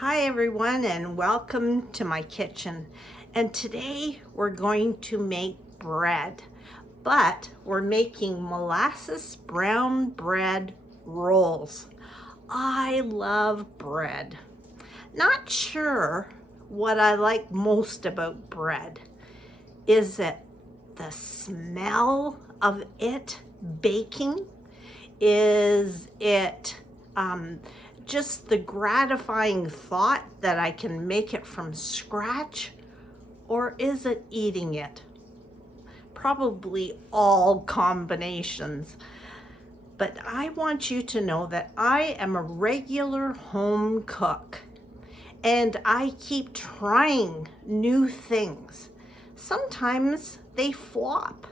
Hi everyone, and welcome to my kitchen. And today we're going to make bread, but we're making molasses brown bread rolls. I love bread. Not sure what I like most about bread. Is it the smell of it baking? Is it just the gratifying thought that I can make it from scratch? Or is it eating it? Probably all combinations. But I want you to know that I am a regular home cook and I keep trying new things. Sometimes they flop,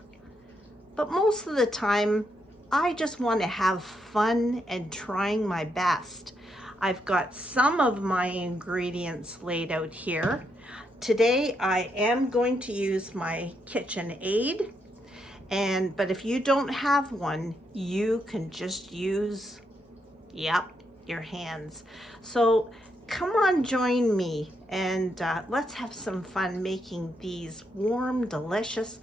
but most of the time I just want to have fun and trying my best. I've got some of my ingredients laid out here. Today I am going to use my KitchenAid, but if you don't have one, you can just use, your hands. So come on, join me, and let's have some fun making these warm, delicious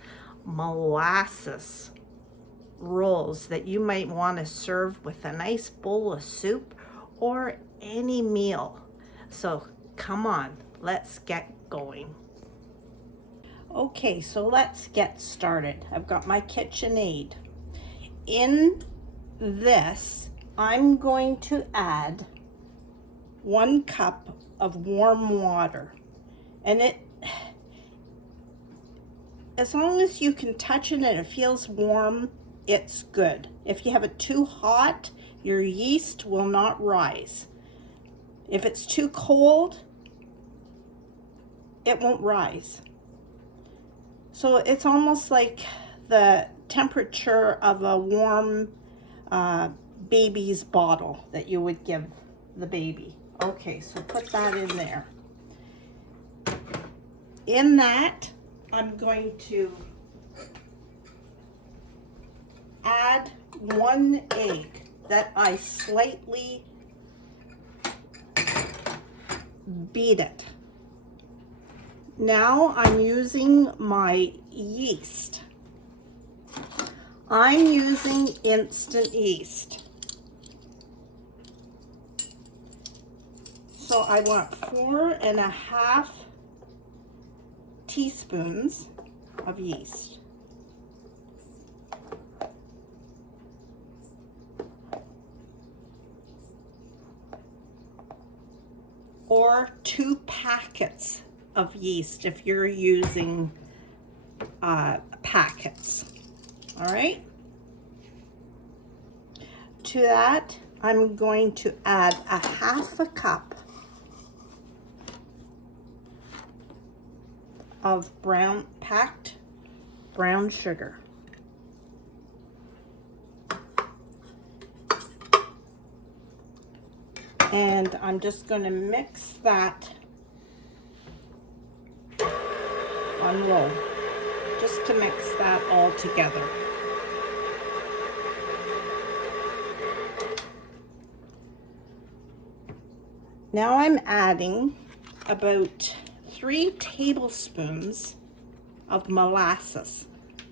molasses rolls that you might want to serve with a nice bowl of soup or any meal. So come on, let's get going. Okay, so let's get started. I've got my KitchenAid. In this, I'm going to add 1 cup of warm water, and as long as you can touch it and it feels warm, it's good. If you have it too hot, your yeast will not rise. If it's too cold, it won't rise. So it's almost like the temperature of a warm baby's bottle that you would give the baby. Okay, so put that in there. In that, I'm going to add 1 egg that I slightly beat it. Now I'm using my yeast. I'm using instant yeast. So I want 4.5 teaspoons of yeast. Or 2 packets of yeast if you're using packets. All right. To that, I'm going to add 1/2 cup of packed brown sugar. And I'm just going to mix that on low, just to mix that all together. Now I'm adding about 3 tablespoons of molasses.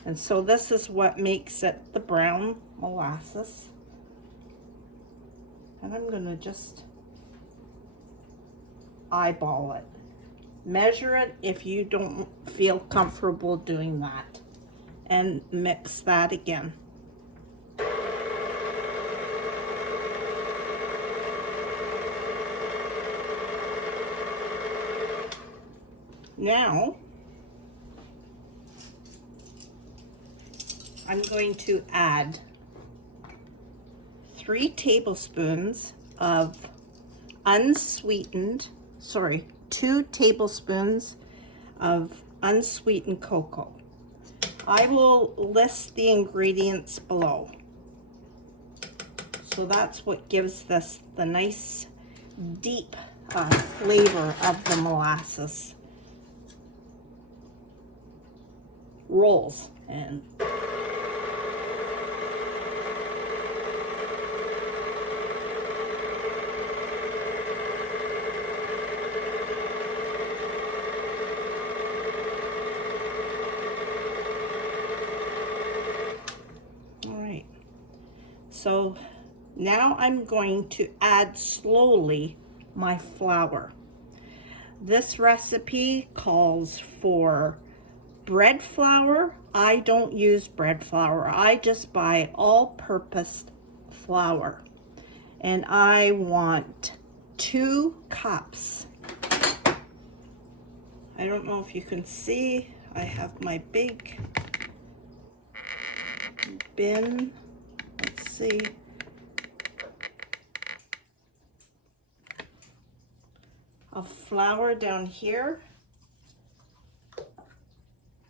And so this is what makes it the brown molasses. And I'm going to just eyeball it. Measure it if you don't feel comfortable doing that. And mix that again. Now, I'm going to add 3 tablespoons of 2 tablespoons of unsweetened cocoa. I will list the ingredients below. So that's what gives this the nice deep flavor of the molasses rolls. And all right, so now I'm going to add slowly my flour. This recipe calls for bread flour. I don't use bread flour. I just buy all-purpose flour. And I want 2 cups. I don't know if you can see, I have my big bin. Let's see. Of flour down here.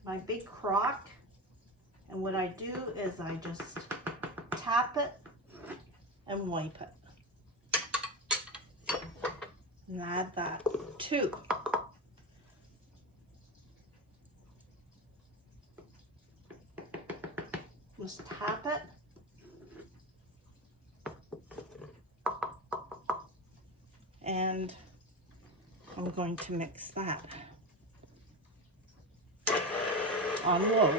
My big crock, and what I do is I just tap it and wipe it, and add that too. Just tap it and I'm going to mix that on low.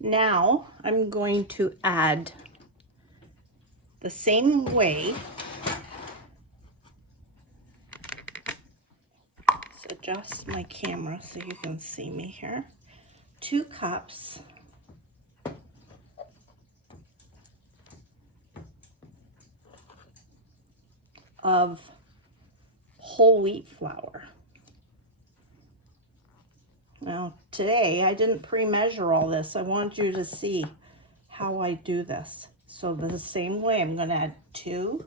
Now I'm going to add the same way. Let's adjust my camera so you can see me here. 2 cups of whole wheat flour. Now today I didn't pre-measure all this. I want you to see how I do this. So the same way I'm going to add 2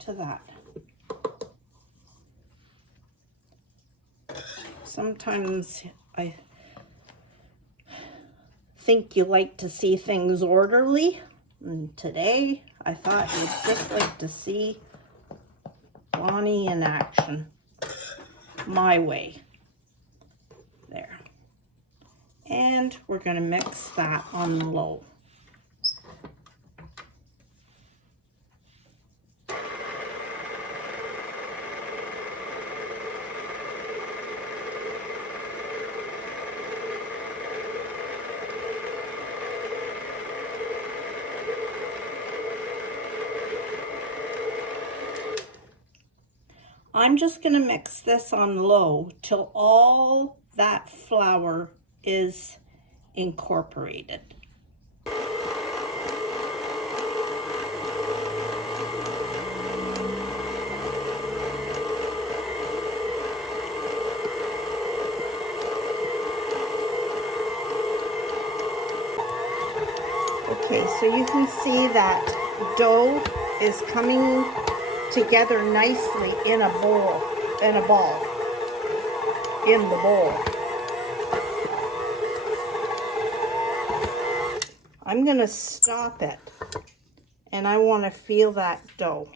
to that. Sometimes I think you like to see things orderly, and today I thought you'd just like to see Bonnie in action, my way. There. And we're going to mix that on low. I'm just going to mix this on low till all that flour is incorporated. Okay, so you can see that dough is coming together nicely in a bowl, in the bowl. I'm going to stop it, and I want to feel that dough.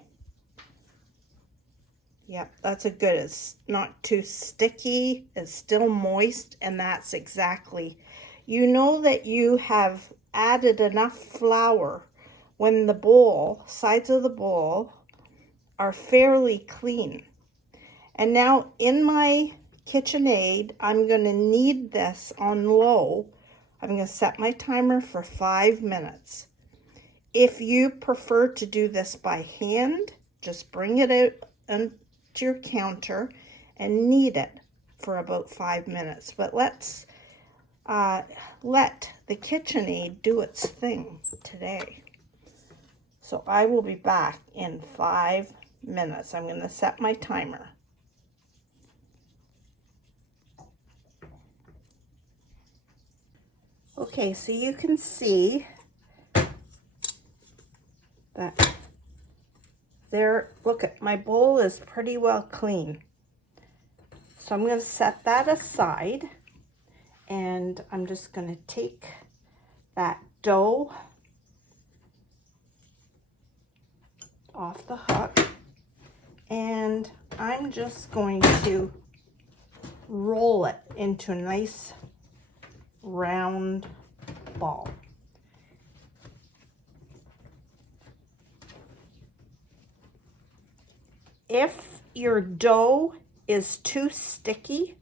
Yep, that's a good. It's not too sticky, it's still moist, and that's exactly. You know that you have added enough flour when the bowl, sides of the bowl, are fairly clean. And now in my KitchenAid, I'm going to knead this on low I'm going to set my timer for 5 minutes. If you prefer to do this by hand, just bring it out onto your counter and knead it for about 5 minutes. But let's let the KitchenAid do its thing today. So I will be back in 5 minutes. I'm going to set my timer. Okay, so you can see that there, look at my bowl is pretty well clean. So I'm going to set that aside, and I'm just going to take that dough off the hook, and I'm just going to roll it into a nice round ball. If your dough is too sticky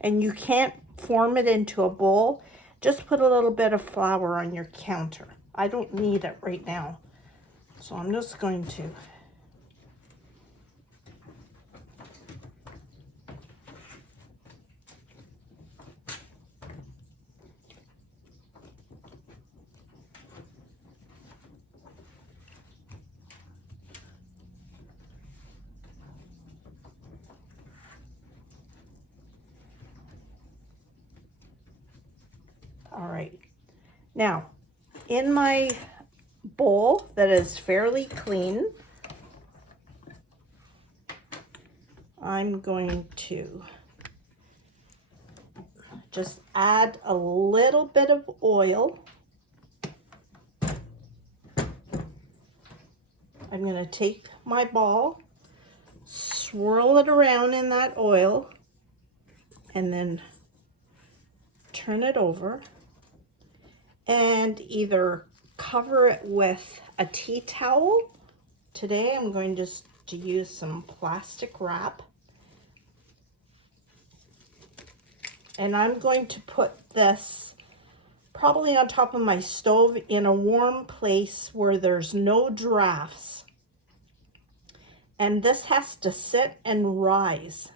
and you can't form it into a bowl, just put a little bit of flour on your counter. I don't need it right now, so I'm just going to all right. Now, in my bowl that is fairly clean, I'm going to just add a little bit of oil. I'm going to take my ball, swirl it around in that oil, and then turn it over and either cover it with a tea towel. Today I'm going just to use some plastic wrap, and I'm going to put this probably on top of my stove in a warm place where there's no drafts. And this has to sit and rise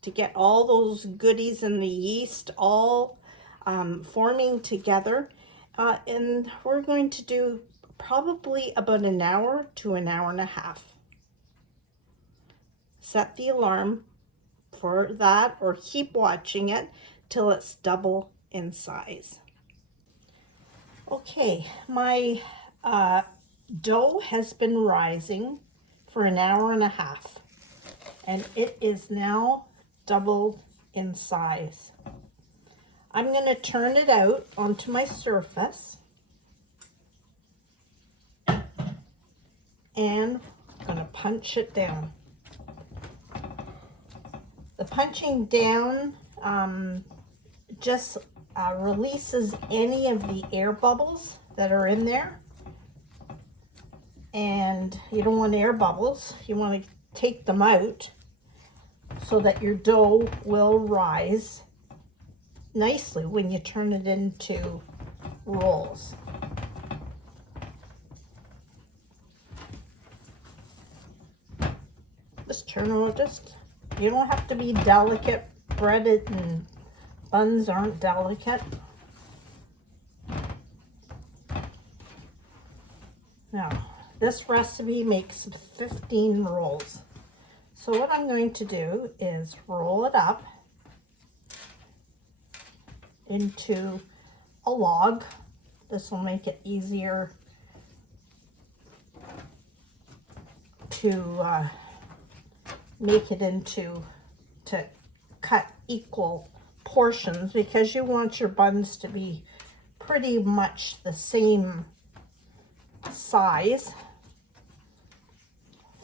to get all those goodies in the yeast all forming together. And we're going to do probably about an hour to an hour and a half. Set the alarm for that, or keep watching it till it's double in size. Okay, my dough has been rising for an hour and a half, and it is now doubled in size. I'm going to turn it out onto my surface, and I'm going to punch it down. The punching down just releases any of the air bubbles that are in there, and you don't want air bubbles. You want to take them out so that your dough will rise nicely when you turn it into rolls. Just turn it, you don't have to be delicate. Bread and buns aren't delicate. Now, this recipe makes 15 rolls. So what I'm going to do is roll it up into a log. This will make it easier to make it to cut equal portions, because you want your buns to be pretty much the same size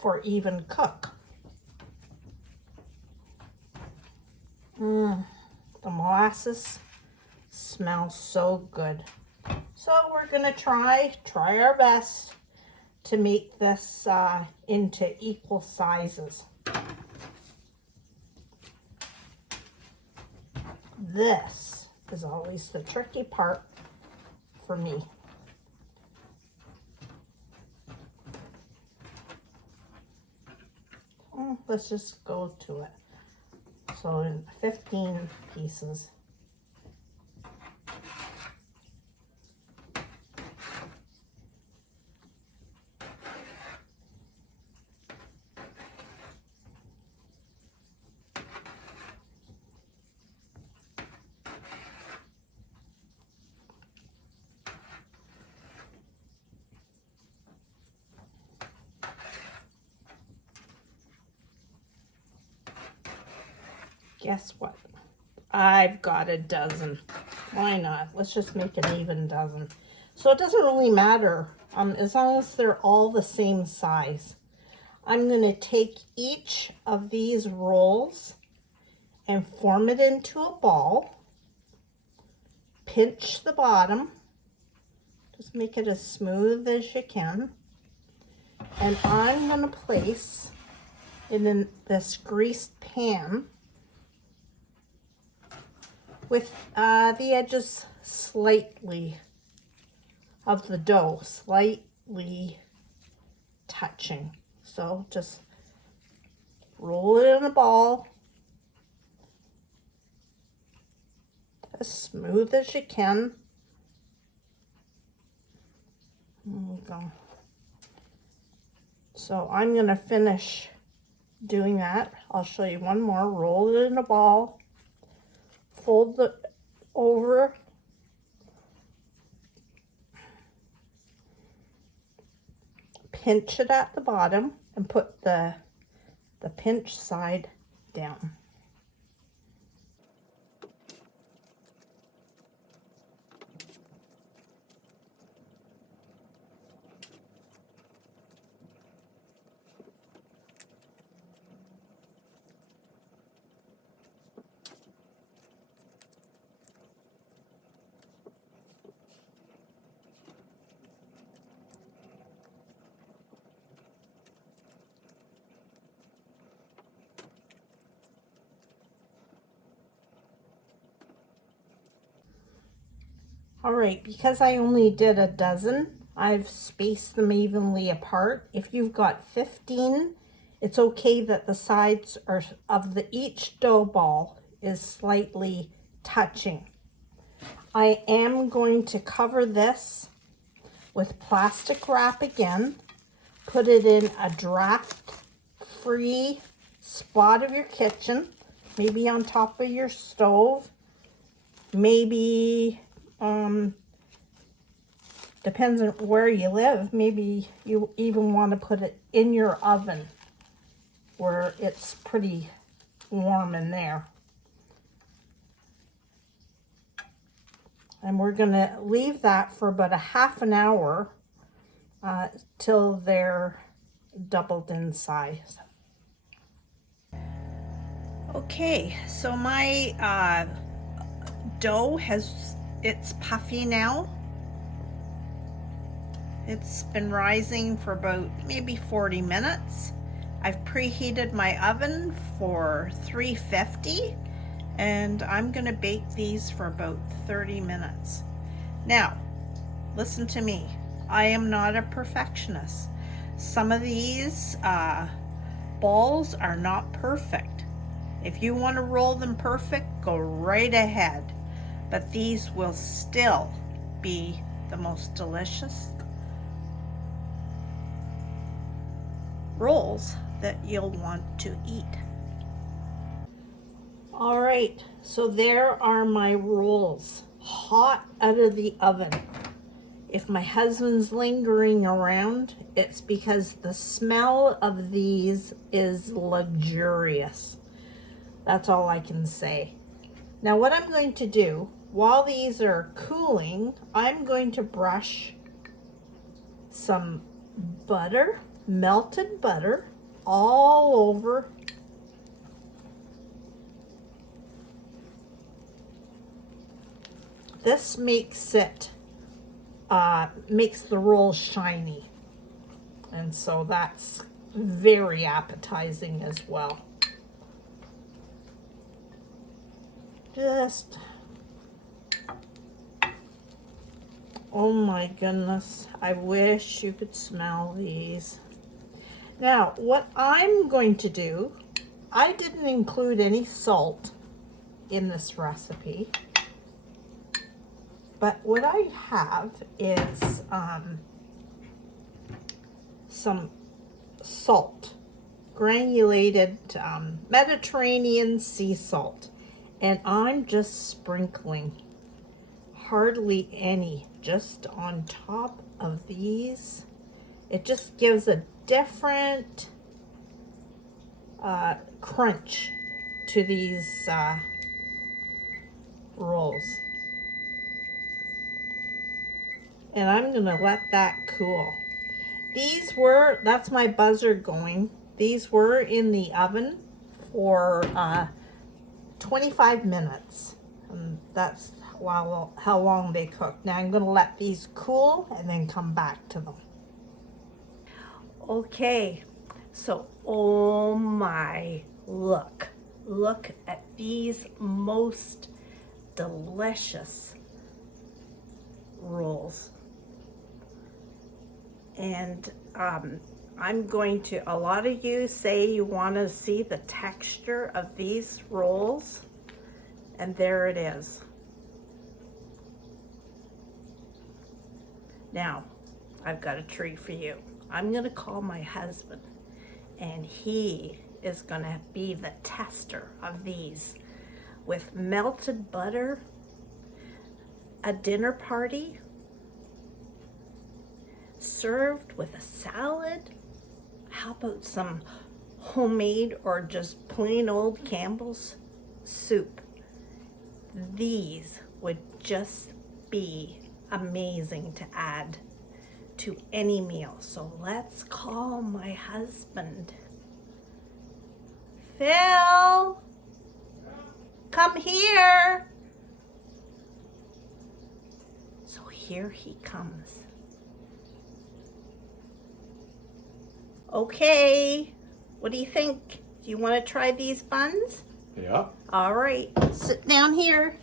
for even cook. The molasses smells so good. So we're gonna try our best to make this into equal sizes. This is always the tricky part for me. Let's just go to it. So in 15 pieces. Guess what? I've got a dozen. Why not? Let's just make an even dozen. So it doesn't really matter as long as they're all the same size. I'm going to take each of these rolls and form it into a ball. Pinch the bottom. Just make it as smooth as you can. And I'm going to place it in this greased pan with the edges slightly of the dough, slightly touching. So just roll it in a ball as smooth as you can. There we go. So I'm going to finish doing that. I'll show you one more. Roll it in a ball. Fold it over. Pinch it at the bottom and put the pinch side down. All right, because I only did a dozen, I've spaced them evenly apart. If you've got 15, it's okay that the sides are of each dough ball is slightly touching. I am going to cover this with plastic wrap again. Put it in a draft-free spot of your kitchen, maybe on top of your stove, maybe depends on where you live. Maybe you even want to put it in your oven where it's pretty warm in there. And we're going to leave that for about a half an hour till they're doubled in size. Okay, so my dough it's puffy now. It's been rising for about maybe 40 minutes. I've preheated my oven for 350 and I'm gonna bake these for about 30 minutes. Now, listen to me. I am not a perfectionist. Some of these balls are not perfect. If you want to roll them perfect, go right ahead. But these will still be the most delicious rolls that you'll want to eat. All right, so there are my rolls, hot out of the oven. If my husband's lingering around, it's because the smell of these is luxurious. That's all I can say. Now what I'm going to do, while these are cooling, I'm going to brush some butter, melted butter, all over this. Makes it makes the roll shiny, and so that's very appetizing as well. Just Oh my goodness, I wish you could smell these. Now, what I'm going to do, I didn't include any salt in this recipe, but what I have is some salt, granulated Mediterranean sea salt, and I'm just sprinkling hardly any just on top of these. It just gives a different crunch to these rolls. And I'm gonna let that cool. These were, that's my buzzer going. These were in the oven for 25 minutes. And that's how long they cook. Now I'm gonna let these cool and then come back to them. Okay, so oh my, look at these most delicious rolls. And I'm going to, a lot of you say you want to see the texture of these rolls, and there it is. Now, I've got a treat for you. I'm going to call my husband, and he is going to be the tester of these with melted butter, a dinner party, served with a salad. How about some homemade or just plain old Campbell's soup? These would just be amazing to add to any meal. So let's call my husband. Phil, come here. So here he comes. Okay, what do you think? Do you want to try these buns? Yeah. All right, sit down here.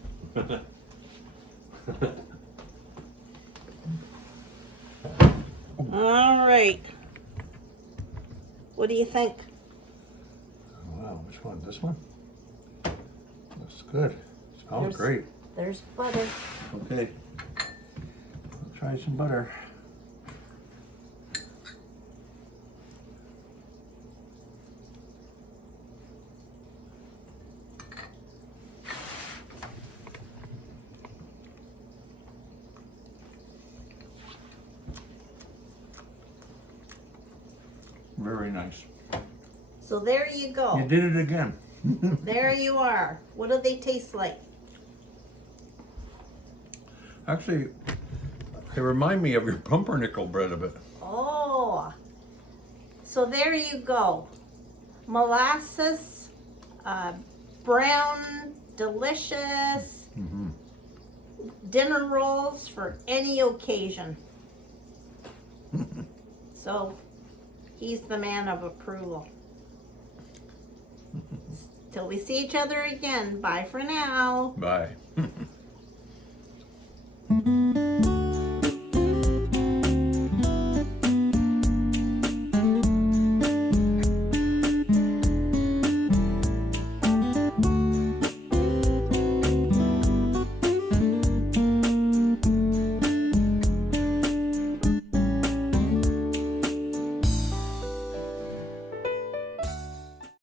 All right. What do you think? Wow, which one? This one? Looks good. Smells There's- great. There's butter. Okay. I'll try some butter. Very nice. So there you go. You did it again. There you are. What do they taste like? Actually, they remind me of your pumpernickel bread a bit. Oh, so there you go. Molasses, brown, delicious dinner rolls for any occasion. So he's the man of approval. Till we see each other again. Bye for now. Bye.